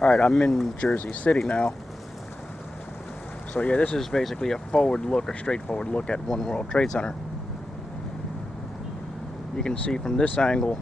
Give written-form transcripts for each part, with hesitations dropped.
Alright, I'm in Jersey City now. So yeah, this is basically a forward look, a straightforward look at One World Trade Center. You can see from this angle,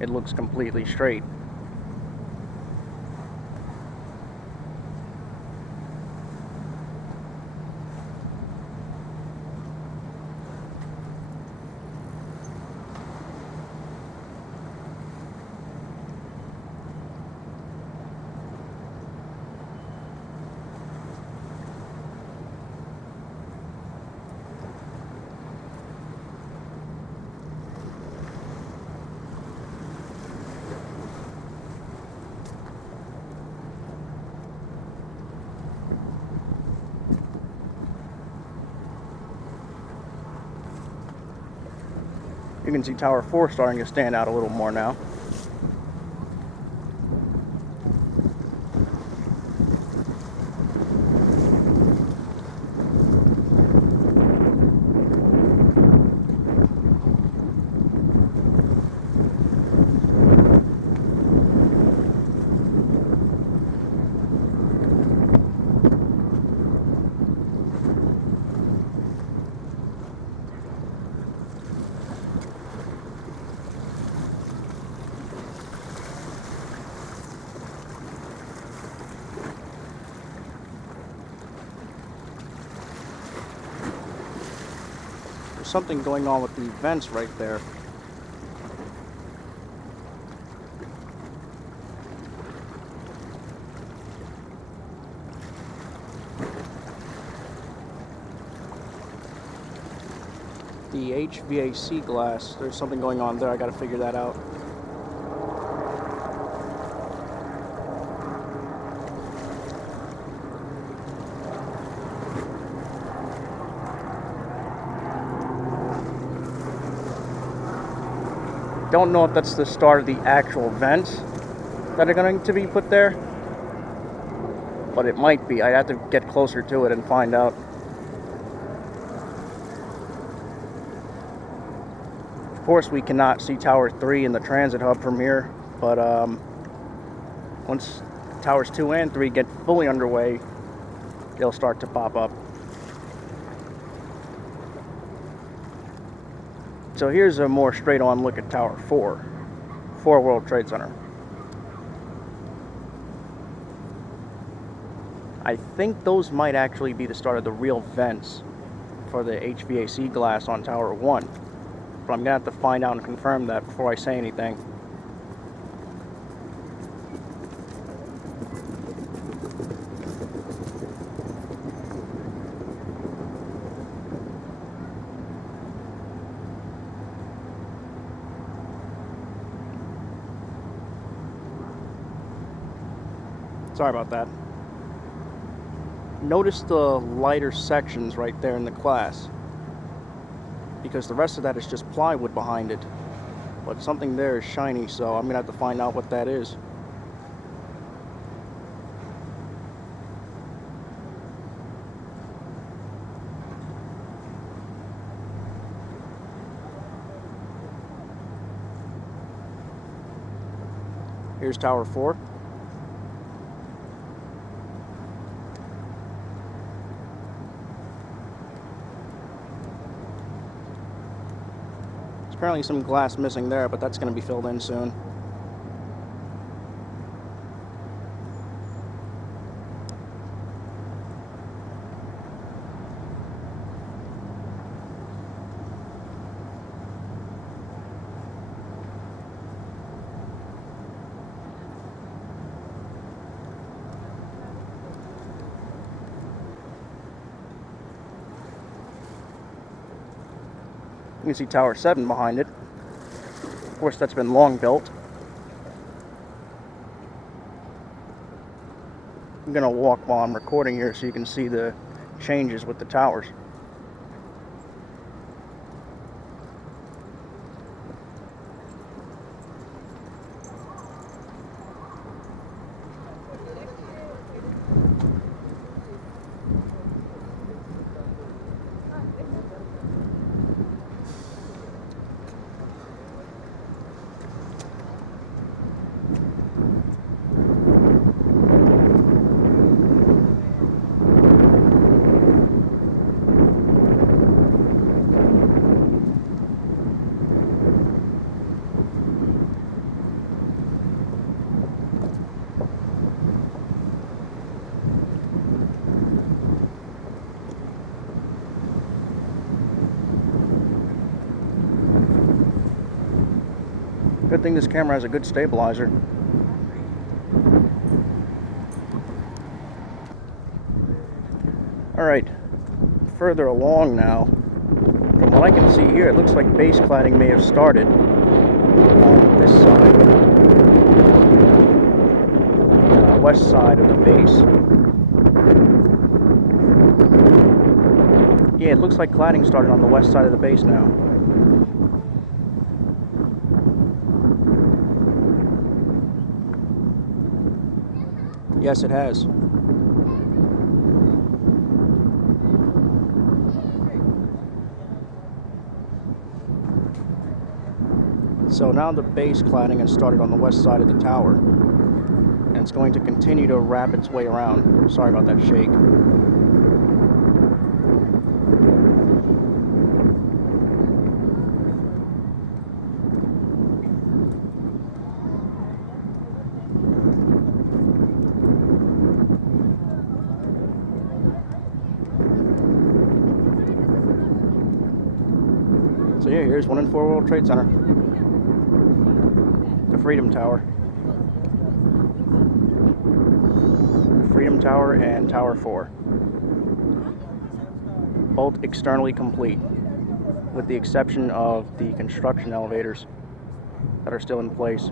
it looks completely straight. You can see Tower 4 starting to stand out a little more now. There's something going on with the vents right there. The HVAC glass, there's something going on there. I gotta figure that out. Don't know if that's the start of the actual vents that are going to be put there, but it might be. I'd have to get closer to it and find out. Of course, we cannot see Tower 3 in the transit hub from here, but once Towers 2 and 3 get fully underway, they'll start to pop up. So here's a more straight-on look at Tower 4, World Trade Center. I think those might actually be the start of the real vents for the HVAC glass on Tower 1. But I'm going to have to find out and confirm that before I say anything. Sorry about that. Notice the lighter sections right there in the glass, because the rest of that is just plywood behind it. But something there is shiny, so I'm gonna have to find out what that is. Here's Tower 4. There's apparently some glass missing there, but that's going to be filled in soon. You can see Tower 7 behind it. Of course, that's been long built. I'm gonna walk while I'm recording here so you can see the changes with the towers. good thing this camera has a good stabilizer. Alright, further along now. From what I can see here, it looks like base cladding may have started on this side. West side of the base. Yeah, it looks like cladding started on the west side of the base now. Yes, it has. So now the base cladding has started on the west side of the tower, and it's going to continue to wrap its way around. Sorry about that shake. So yeah, here's 1 and 4 World Trade Center. The Freedom Tower. Freedom Tower and Tower 4. Both externally complete, with the exception of the construction elevators that are still in place.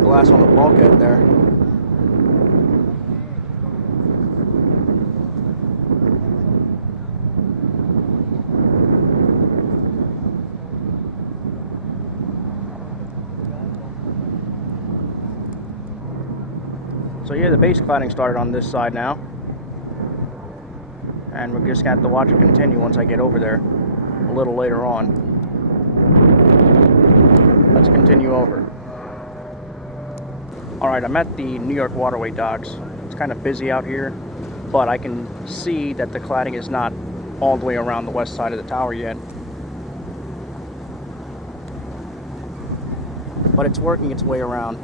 Glass on the bulkhead there. So yeah, the base cladding started on this side now, and we're just gonna have to watch it continue once I get over there a little later on. Let's continue over. Alright, I'm at the New York Waterway docks. It's kind of busy out here, but I can see that the cladding is not all the way around the west side of the tower yet. But it's working its way around.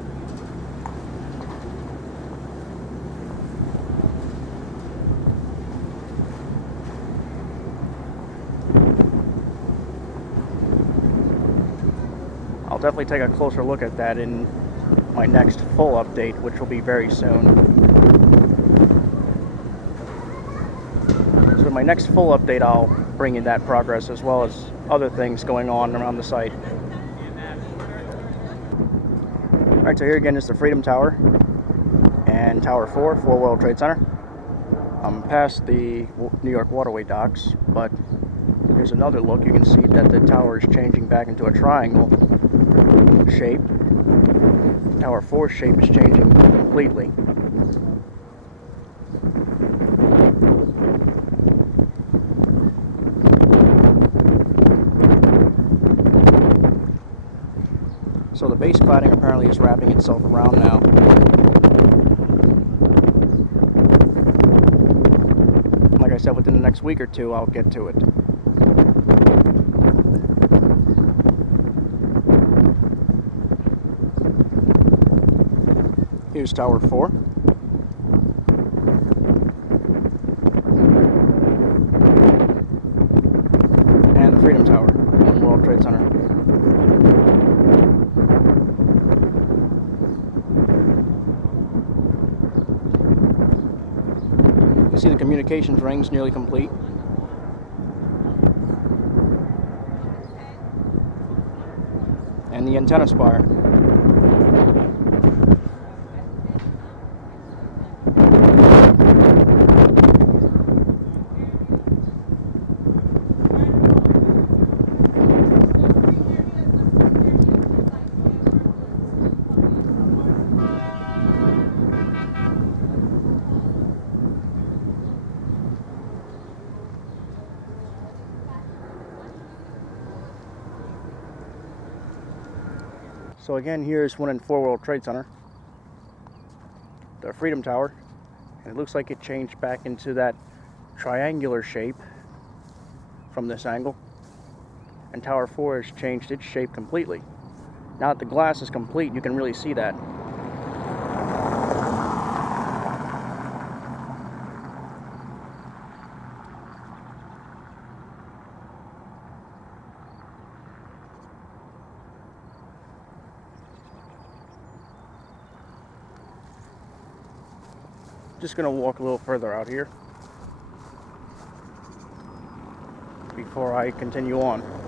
I'll definitely take a closer look at that in my next full update, which will be very soon. So in my next full update, I'll bring you that progress as well as other things going on around the site. Alright, so here again is the Freedom Tower and Tower 4, 4 World Trade Center. I'm past the New York Waterway docks, but here's another look. You can see that the tower is changing back into a triangle shape. Tower 4 shape is changing completely. So the base cladding apparently is wrapping itself around now. Like I said, within the next week or two, I'll get to it. Here's Tower 4. And the Freedom Tower, One World Trade Center. You can see the communications rings nearly complete. And the antenna spire. So again, here's one in 4 World Trade Center, the Freedom Tower, and it looks like it changed back into that triangular shape from this angle, and Tower 4 has changed its shape completely. Now that the glass is complete, you can really see that. Just gonna walk a little further out here before I continue on.